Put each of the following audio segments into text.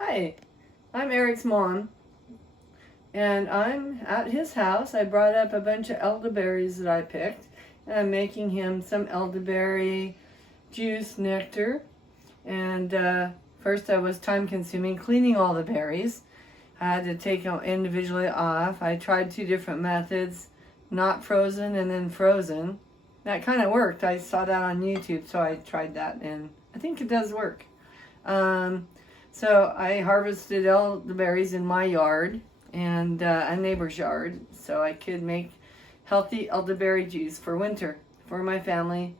Hi, I'm Eric's mom, and I'm at his house. I brought up a bunch of elderberries that I picked, and I'm making him some elderberry juice nectar. And first I was time consuming cleaning all the berries. I had to take them individually off. I tried 2 different methods, not frozen and then frozen. That kind of worked. I saw that on YouTube, so I tried that, and I think it does work. So I harvested elderberries in my yard and a neighbor's yard, so I could make healthy elderberry juice for winter for my family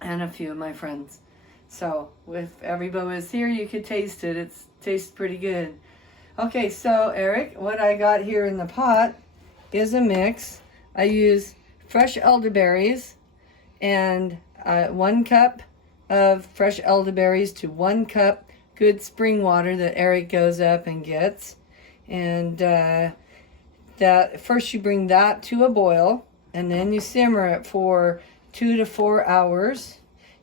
and a few of my friends. So if everybody was here, you could taste it. It tastes pretty good. Okay, so Eric, what I got here in the pot is a mix. I use fresh elderberries and 1 cup of fresh elderberries to 1 cup good spring water that Eric goes up and gets. And that first you bring that to a boil, and then you simmer it for 2 to 4 hours.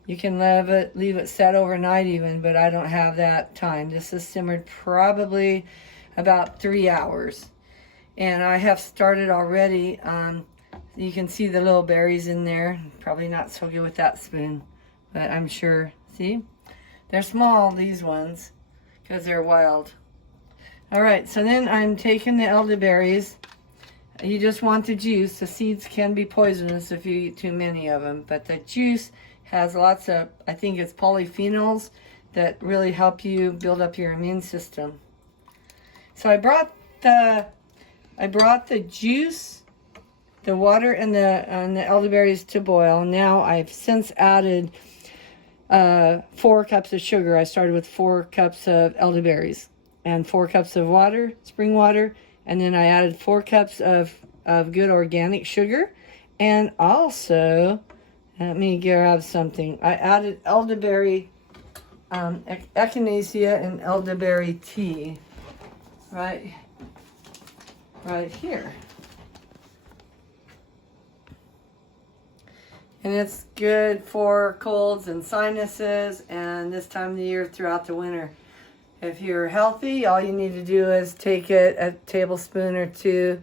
You can leave it set overnight even, but I don't have that time. This is simmered probably about 3 hours. And I have started already. You can see the little berries in there. Probably not so good with that spoon, but I'm sure. See? They're small, these ones, because they're wild. All right, so then I'm taking the elderberries. You just want the juice. The seeds can be poisonous if you eat too many of them, but the juice has lots of, I think it's polyphenols that really help you build up your immune system. So I brought the juice, the water, and the elderberries to boil. Now I've since added 4 cups of sugar. I started with 4 cups of elderberries and 4 cups of water, spring water, and then I added 4 cups of good organic sugar, and also, let me grab something. I added elderberry, echinacea and elderberry tea right here. And it's good for colds and sinuses and this time of the year throughout the winter. If you're healthy, all you need to do is take it a tablespoon or 2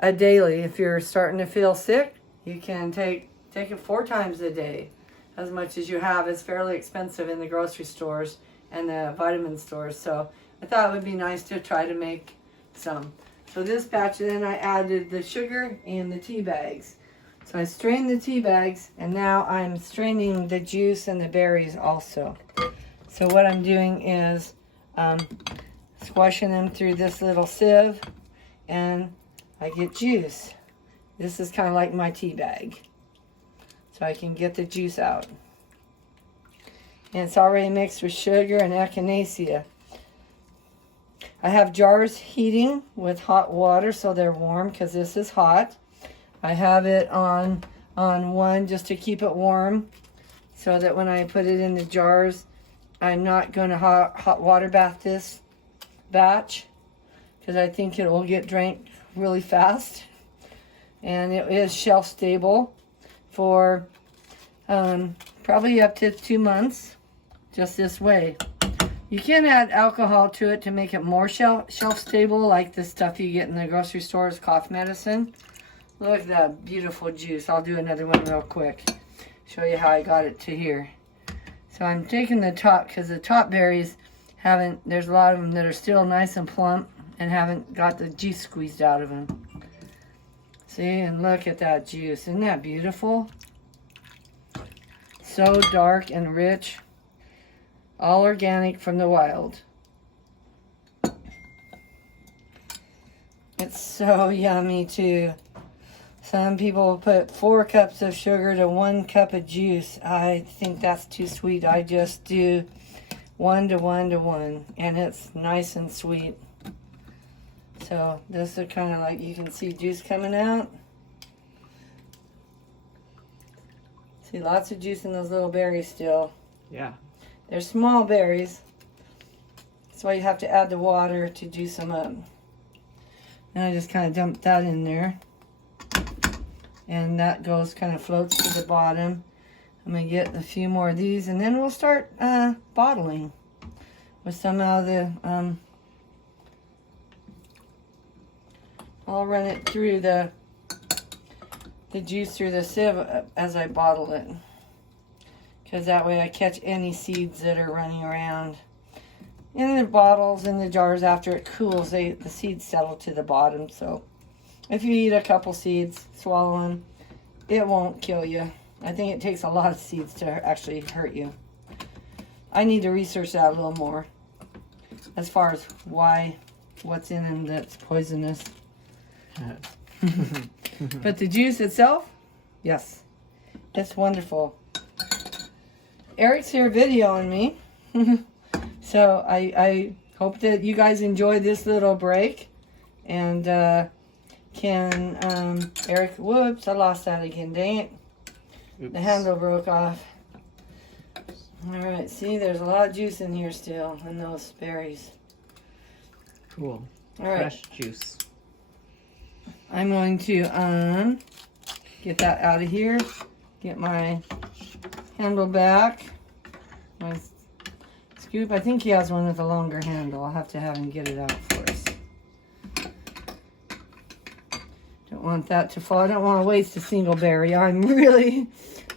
a daily. If you're starting to feel sick, you can take it 4 times a day. As much as you have. It's fairly expensive in the grocery stores and the vitamin stores. So I thought it would be nice to try to make some. So this batch, then I added the sugar and the tea bags. So I strained the tea bags, and now I'm straining the juice and the berries also. So what I'm doing is squashing them through this little sieve, and I get juice. This is kind of like my tea bag. So I can get the juice out. And it's already mixed with sugar and echinacea. I have jars heating with hot water so they're warm because this is hot. I have it on 1 just to keep it warm so that when I put it in the jars, I'm not going to hot water bath this batch because I think it will get drank really fast. And it is shelf stable for probably up to 2 months, just this way. You can add alcohol to it to make it more shelf stable, like the stuff you get in the grocery stores, cough medicine. Look at that beautiful juice. I'll do another one real quick. Show you how I got it to here. So I'm taking the top, because the top berries there's a lot of them that are still nice and plump and haven't got the juice squeezed out of them. See, and look at that juice. Isn't that beautiful? So dark and rich. All organic from the wild. It's so yummy too. Some people put 4 cups of sugar to 1 cup of juice. I think that's too sweet. I just do 1 to 1 to 1, and it's nice and sweet. So this is kind of like, you can see juice coming out. See, lots of juice in those little berries still. Yeah. They're small berries. That's why you have to add the water to juice them up. And I just kind of dumped that in there. And that goes, kind of floats to the bottom. I'm going to get a few more of these, and then we'll start bottling. with some out of the, I'll run it through the juice through the sieve as I bottle it. Because that way I catch any seeds that are running around. In the bottles, in the jars, after it cools, the seeds settle to the bottom. So if you eat a couple seeds, swallow them, it won't kill you. I think it takes a lot of seeds to actually hurt you. I need to research that a little more as far as what's in them that's poisonous. But the juice itself, yes, it's wonderful. Eric's here videoing me. So I hope that you guys enjoyed this little break. And Eric, whoops, I lost that again, dang it. Oops. The handle broke off. Alright, see, there's a lot of juice in here still, in those berries. Cool. All right. Fresh juice. I'm going to get that out of here. Get my handle back. My scoop. I think he has one with a longer handle. I'll have to have him get it out for us. Don't want that to fall. I don't want to waste a single berry.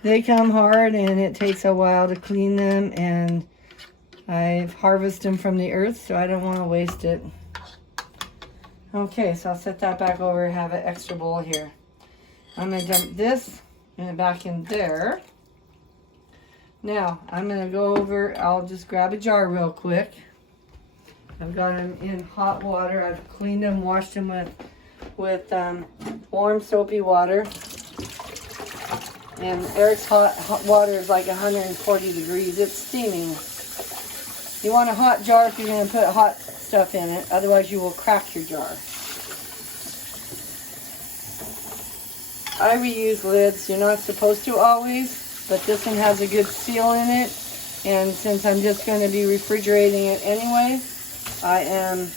They come hard and it takes a while to clean them, and I've harvested them from the earth, so I don't want to waste it. Okay, so I'll set that back over and have an extra bowl here. I'm going to dump this back in there. Now, I'm going to go over, I'll just grab a jar real quick. I've got them in hot water. I've cleaned them, washed them with warm soapy water. And Eric's hot water is like 140 degrees. It's steaming. You want a hot jar if you're going to put hot stuff in it. Otherwise, you will crack your jar. I reuse lids. You're not supposed to always, but this one has a good seal in it. And since I'm just going to be refrigerating it anyway, I am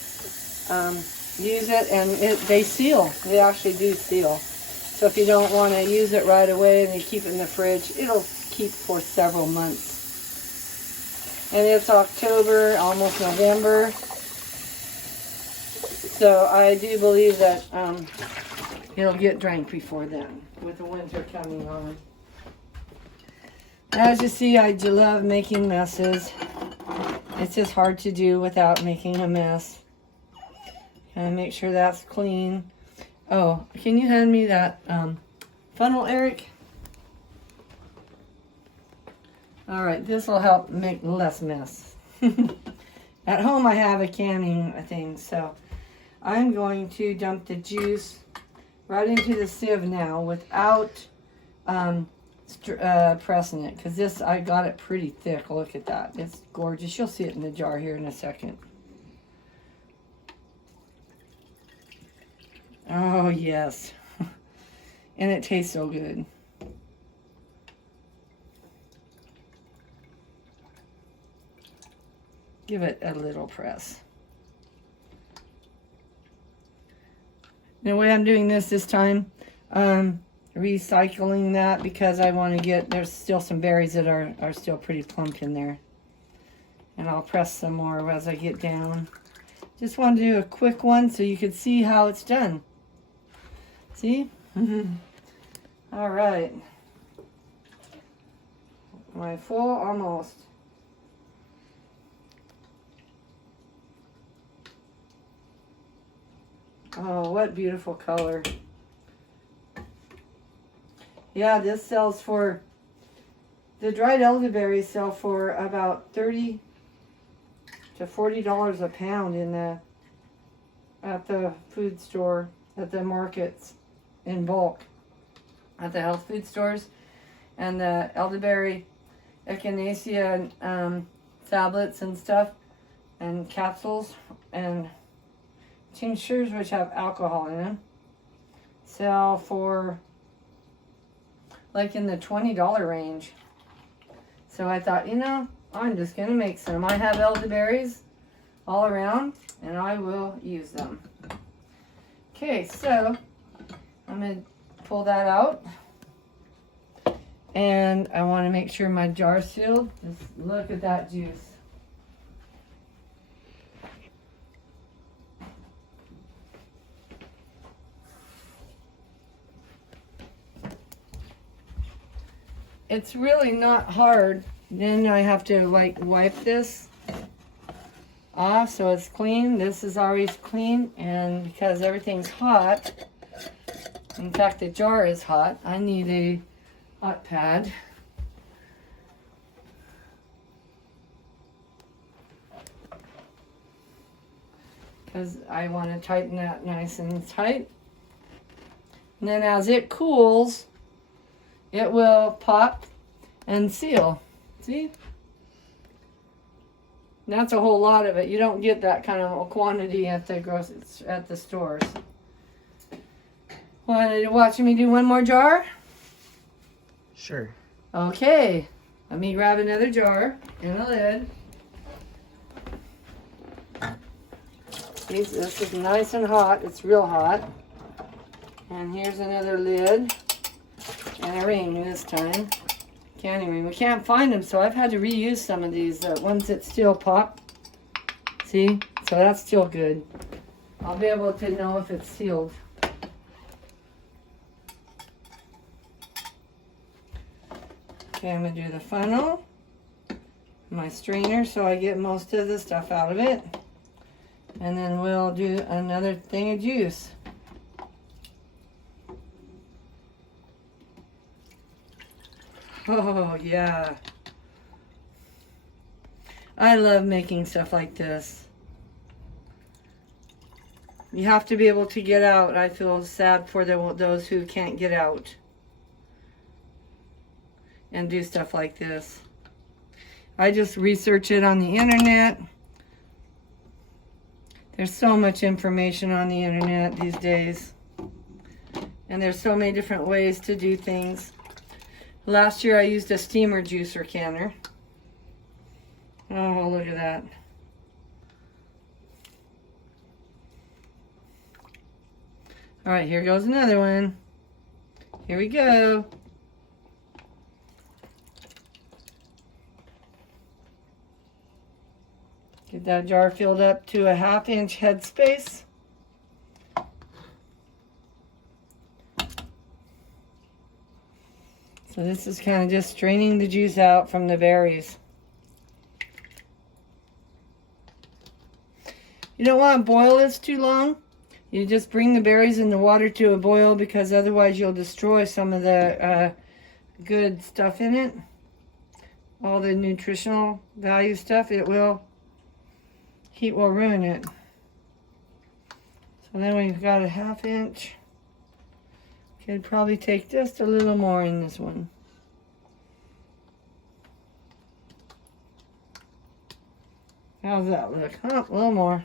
use it, and they seal. They actually do seal. So if you don't want to use it right away and you keep it in the fridge, it'll keep for several months. And it's October, almost November. So I do believe that it'll get drank before then, with the winter coming on. As you see, I do love making messes. It's just hard to do without making a mess. And make sure that's clean. Oh, can you hand me that funnel, Eric? Alright, this will help make less mess. At home I have a canning thing, so I'm going to dump the juice right into the sieve now without pressing it, because this, I got it pretty thick. Look at that. It's gorgeous. You'll see it in the jar here in a second. Oh, yes. And it tastes so good. Give it a little press. The way I'm doing this time, recycling that because I want to get, there's still some berries that are still pretty plump in there. And I'll press some more as I get down. Just want to do a quick one so you can see how it's done. See? All right. Am I full? Almost. Oh, what beautiful color. Yeah, this sells for, the dried elderberries sell for about $30 to $40 a pound at the food store, at the markets in bulk, at the health food stores. And the elderberry echinacea tablets and stuff, and capsules and tinctures, which have alcohol in them, sell for like in the $20 range. So I thought, you know, I'm just gonna make some. I have elderberries all around and I will use them. Okay, so I'm gonna pull that out, and I want to make sure my jar's sealed. Just look at that juice. it's really not hard. Then I have to like wipe this off so it's clean. This is always clean, and because everything's hot, in fact the jar is hot, I need a hot pad. Because I want to tighten that nice and tight. And then as it cools, it will pop and seal. See? That's a whole lot of it. You don't get that kind of quantity at the stores. Want to watch me do one more jar? Sure. Okay. Let me grab another jar and a lid. This is nice and hot. It's real hot. And here's another lid. And a ring this time. Candy ring. We can't find them, so I've had to reuse some of these ones that still pop. See? So that's still good. I'll be able to know if it's sealed. Okay, I'm going to do the funnel. My strainer so I get most of the stuff out of it. And then we'll do another thing of juice. Oh, yeah. I love making stuff like this. You have to be able to get out. I feel sad for those who can't get out and do stuff like this. I just research it on the internet. There's so much information on the internet these days. And there's so many different ways to do things. Last year I used a steamer juicer canner. Oh, look at that. All right, here goes another one. Here we go. Get that jar filled up to a 1/2 inch headspace. So this is kind of just straining the juice out from the berries. You don't want to boil this too long. You just bring the berries in the water to a boil because otherwise you'll destroy some of the good stuff in it. All the nutritional value stuff, heat will ruin it. So then we've got a 1/2 inch. Could probably take just a little more in this one. How's that look? Oh, a little more.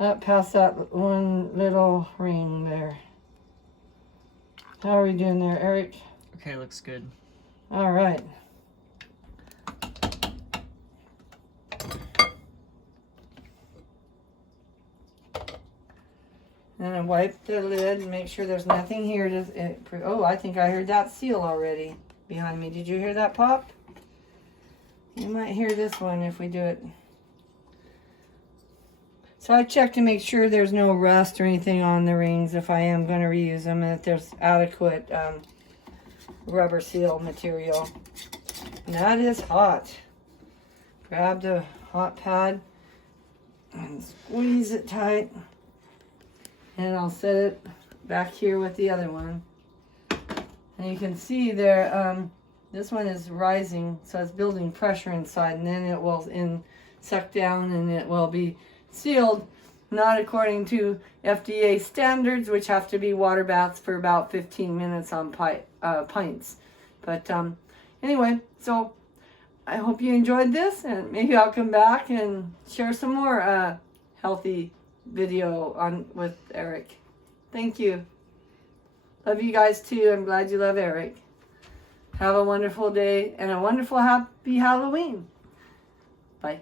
Up past that one little ring there. How are we doing there, Eric? Okay, looks good. All right. And I wipe the lid and make sure there's nothing here to. Oh, I think I heard that seal already behind me. Did you hear that pop? You might hear this one if we do it. So I check to make sure there's no rust or anything on the rings if I am going to reuse them, and that there's adequate rubber seal material. And that is hot. Grab the hot pad and squeeze it tight. And I'll set it back here with the other one. And you can see there, this one is rising, so it's building pressure inside, and then it will suck down and it will be sealed, not according to FDA standards, which have to be water baths for about 15 minutes on pints. But anyway, so I hope you enjoyed this, and maybe I'll come back and share some more healthy video with Eric. Thank you. Love you guys too. I'm glad you love Eric. Have a wonderful day and a wonderful happy Halloween. Bye.